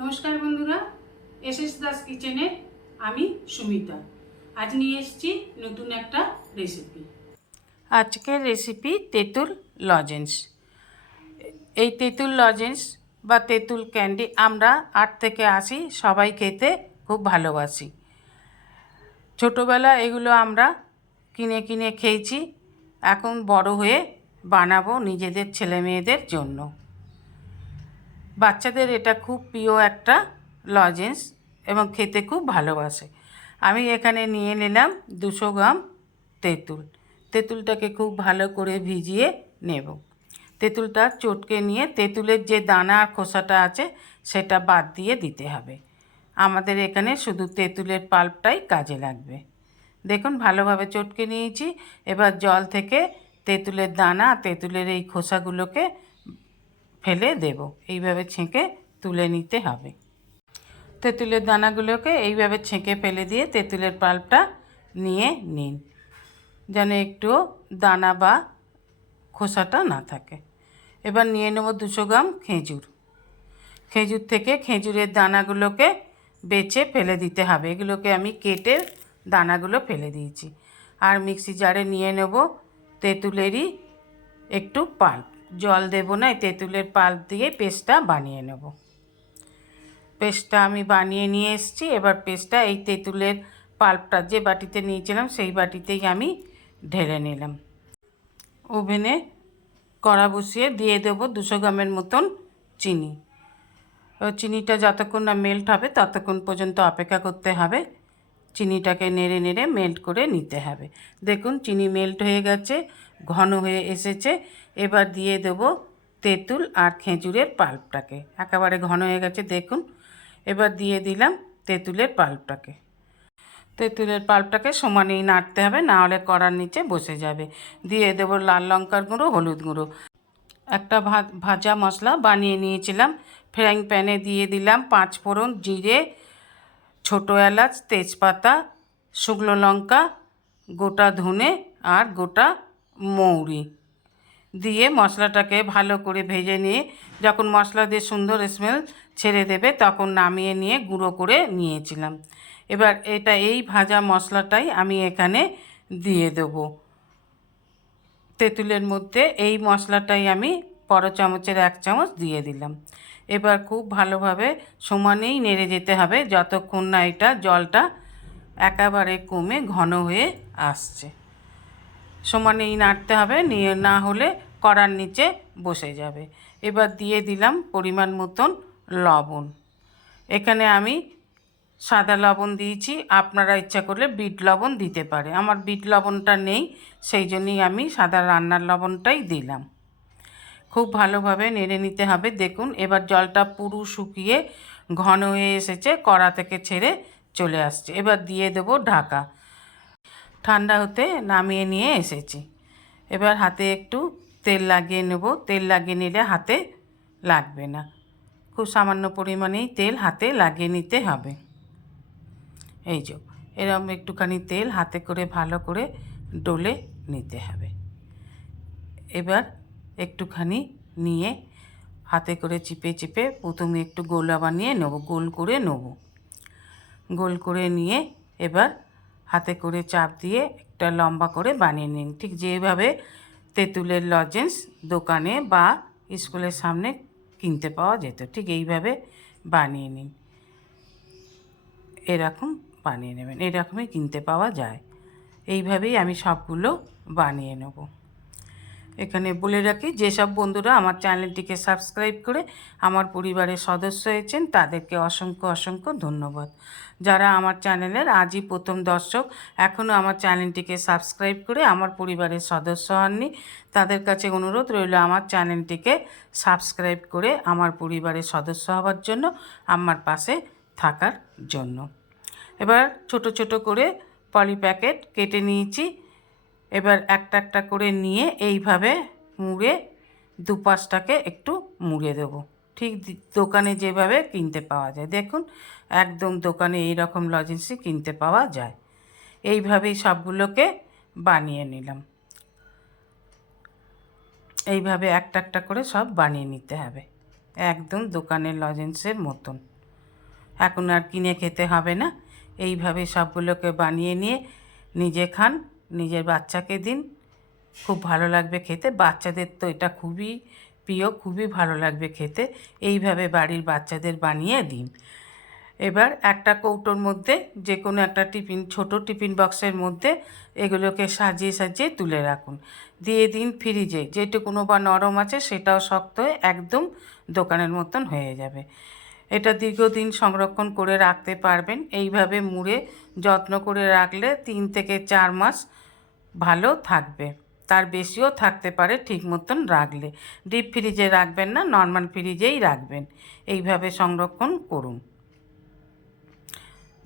নমস্কার বন্ধুরা S S Das কিচেনে আমি সুমিতা। আজ নিয়ে এসেছি নতুন একটা রেসিপি আজকের রেসিপি তেঁতুল লজেন্স এই তেঁতুল লজেন্স বা তেঁতুল ক্যান্ডি আমরা আট থেকে আসি সবাই খেতে খুব ভালোবাসি। ছোটোবেলা এগুলো আমরা কিনে কিনে খেয়েছি, এখন বড় হয়ে বানাবো নিজেদের ছেলে মেয়েদের জন্য। বাচ্চাদের এটা খুব প্রিয় একটা লজেন্স এবং খেতে খুব ভালোবাসে। আমি এখানে নিয়ে নিলাম দুশো গ্রাম তেঁতুল। তেঁতুলটাকে খুব ভালো করে ভিজিয়ে নেব। তেঁতুলটা চটকে নিয়ে তেঁতুলের যে দানা আর খোসাটা আছে সেটা বাদ দিয়ে দিতে হবে। আমাদের এখানে শুধু তেঁতুলের পাল্পটাই কাজে লাগবে। দেখুন ভালোভাবে চটকে নিয়েছি। এবার জল থেকে তেঁতুলের দানা, তেঁতুলের এই খোসাগুলোকে ফেলে দেব। এইভাবে ছেঁকে তুলে নিতে হবে। তেঁতুলের দানাগুলোকে এইভাবে ছেঁকে ফেলে দিয়ে তেঁতুলের পাল্পটা নিয়ে নিন, যেন একটু দানা বা খোসাটা না থাকে। এবার নিয়ে নেব দুশো গ্রাম খেজুর। খেজুর থেকে খেজুরের দানাগুলোকে বেছে ফেলে দিতে হবে। এগুলোকে আমি কেটে দানাগুলো ফেলে দিয়েছি। আর মিক্সি জারে নিয়ে নেব তেঁতুলেরই একটু পাল্প। জল দেবো না তেঁতুলের পাল্প দিয়ে পেস্টটা বানিয়ে নেব। পেস্টটা আমি বানিয়ে নিয়ে এসেছি, এবার পেস্টটা এই তেঁতুলের পাল্পটা যে বাটিতে নিয়েছিলাম, সেই বাটিতেই আমি ঢেলে নিলাম। ওভেনে কড়া বসিয়ে দিয়ে দেবো দুশো গ্রামের মতন চিনি। চিনিটা যতক্ষণ না মেল্ট হবে, ততক্ষণ পর্যন্ত অপেক্ষা করতে হবে। চিনিটাকে নেড়ে নেড়ে মেল্ট করে নিতে হবে। দেখুন, চিনি মেল্ট হয়ে গেছে, ঘন হয়ে এসেছে। এবার দিয়ে দেবো তেঁতুল আর খেজুরের পাল্পটাকে। একেবারে ঘন হয়ে গেছে, দেখুন। এবার দিয়ে দিলাম তেঁতুলের পাল্পটাকে। তেঁতুলের পাল্পটাকে সমানেই নাড়তে হবে, না হলে কড়ার নিচে বসে যাবে। দিয়ে দেবো লাল লঙ্কার গুঁড়ো, হলুদ গুঁড়ো। একটা ভাজা মশলা বানিয়ে নিয়েছিলাম। ফ্রাইং প্যানে দিয়ে দিলাম পাঁচ ফোড়ন জিরে ছোটো এলাচ, তেজপাতা, শুকনো লঙ্কা, গোটা ধনে আর গোটা মৌরি দিয়ে মশলাটাকে ভালো করে ভেজে নিয়ে যখন মশলা দিয়ে সুন্দর স্মেল ছেড়ে দেবে তখন নামিয়ে নিয়ে গুঁড়ো করে নিয়েছিলাম। এবার এটা এই ভাজা মশলাটাই আমি এখানে দিয়ে দেবো। তেঁতুলের মধ্যে এই মশলাটাই আমি বড় চামচের এক চামচ দিয়ে দিলাম। এবার খুব ভালোভাবে সমানেই নেড়ে যেতে হবে যতক্ষণ না এটা জলটা একেবারে কমে ঘন হয়ে আসছে। সমানেই নাড়তে হবে, নিয়ে না হলে কড়ার নিচে বসে যাবে। এবার দিয়ে দিলাম পরিমাণ মতন লবণ। এখানে আমি সাদা লবণ দিয়েছি, আপনারা ইচ্ছা করলে বিট লবণ দিতে পারে। আমার বিট লবণটা নেই, সেই জন্যই আমি সাদা রান্নার লবণটাই দিলাম। খুব ভালোভাবে নেড়ে নিতে হবে। দেখুন, এবার জলটা পুরো শুকিয়ে ঘন হয়ে এসেছে, কড়া থেকে ছেড়ে চলে আসছে। এবার দিয়ে দেবো ঢাকা। ঠান্ডা হতে নামিয়ে নিয়ে এসেছি। এবার হাতে একটু তেল লাগিয়ে নেব। তেল লাগিয়ে নিলে হাতে লাগবে না। খুব সামান্য পরিমাণেই তেল হাতে লাগিয়ে নিতে হবে। এই যে এরকম একটুখানি তেল হাতে করে ভালো করে ডলে নিতে হবে। এবার একটুখানি নিয়ে হাতে করে চিপে চিপে প্রথমে একটু গোলা বানিয়ে নেব, গোল করে নেব। গোল করে নিয়ে এবার হাতে করে চাপ দিয়ে একটা লম্বা করে বানিয়ে নিন। ঠিক যেভাবে তেঁতুলের লজেন্স দোকানে বা স্কুলের সামনে কিনতে পাওয়া যেত, ঠিক এইভাবে বানিয়ে নিন। এরকম বানিয়ে নেবেন, এরকমই কিনতে পাওয়া যায়। এইভাবেই আমি সবগুলো বানিয়ে নেব। এখানে বলে রাখি, যেসব বন্ধুরা আমার চ্যানেলটিকে সাবস্ক্রাইব করে আমার পরিবারের সদস্য হয়েছেন, তাদেরকে অসংখ্য অসংখ্য ধন্যবাদ। যারা আমার চ্যানেলের আজই প্রথম দর্শক, এখনও আমার চ্যানেলটিকে সাবস্ক্রাইব করে আমার পরিবারের সদস্য হননি, তাদের কাছে অনুরোধ রইল আমার চ্যানেলটিকে সাবস্ক্রাইব করে আমার পরিবারের সদস্য হওয়ার জন্য, আমার পাশে থাকার জন্য। এবার ছোট ছোট করে পলি প্যাকেট কেটে নিয়েছি। এবার একটা একটা করে নিয়ে এইভাবে মুড়ে দুপাশটাকে একটু মুড়ে দেবো। ঠিক দোকানে যেভাবে কিনতে পাওয়া যায়। দেখুন, একদম দোকানে এই রকম লজেন্সই কিনতে পাওয়া যায়। এইভাবেই সবগুলোকে বানিয়ে নিলাম। এইভাবে একটা একটা করে সব বানিয়ে নিতে হবে। একদম দোকানের লজেন্সের মতন। এখন আর কিনে খেতে হবে না। এইভাবে সবগুলোকে বানিয়ে নিয়ে নিজে খান। নিজের বাচ্চাকে দিন। খুব ভালো লাগবে খেতে। বাচ্চাদের তো এটা খুবই প্রিয়, খুবই ভালো লাগবে খেতে। এইভাবে বাড়ির বাচ্চাদের বানিয়ে দিন। এবার একটা কৌটোর মধ্যে যে কোনো একটা টিফিন, ছোট টিফিন বক্সের মধ্যে এগুলোকে সাজিয়ে সাজিয়ে তুলে রাখুন। দিয়ে দিন ফ্রিজে। যেটুকুনো বা নরম আছে সেটাও শক্ত হয়ে একদম দোকানের মতন হয়ে যাবে। এটা দীর্ঘদিন সংরক্ষণ করে রাখতে পারবেন। এইভাবে মুড়ে যত্ন করে রাখলে তিন থেকে চার মাস ভালো থাকবে। তার বেশিও থাকতে পারে ঠিক মতন রাখলে। ডিপ ফ্রিজে রাখবেন না, নর্মাল ফ্রিজেই রাখবেন। এইভাবে সংরক্ষণ করুন।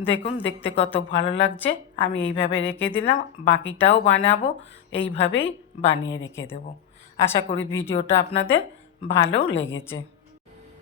দেখুন, দেখতে কত ভালো লাগছে। আমি এইভাবে রেখে দিলাম, বাকিটাও বানাবো। এইভাবেই বানিয়ে রেখে দেবো। আশা করি ভিডিওটা আপনাদের ভালো লেগেছে।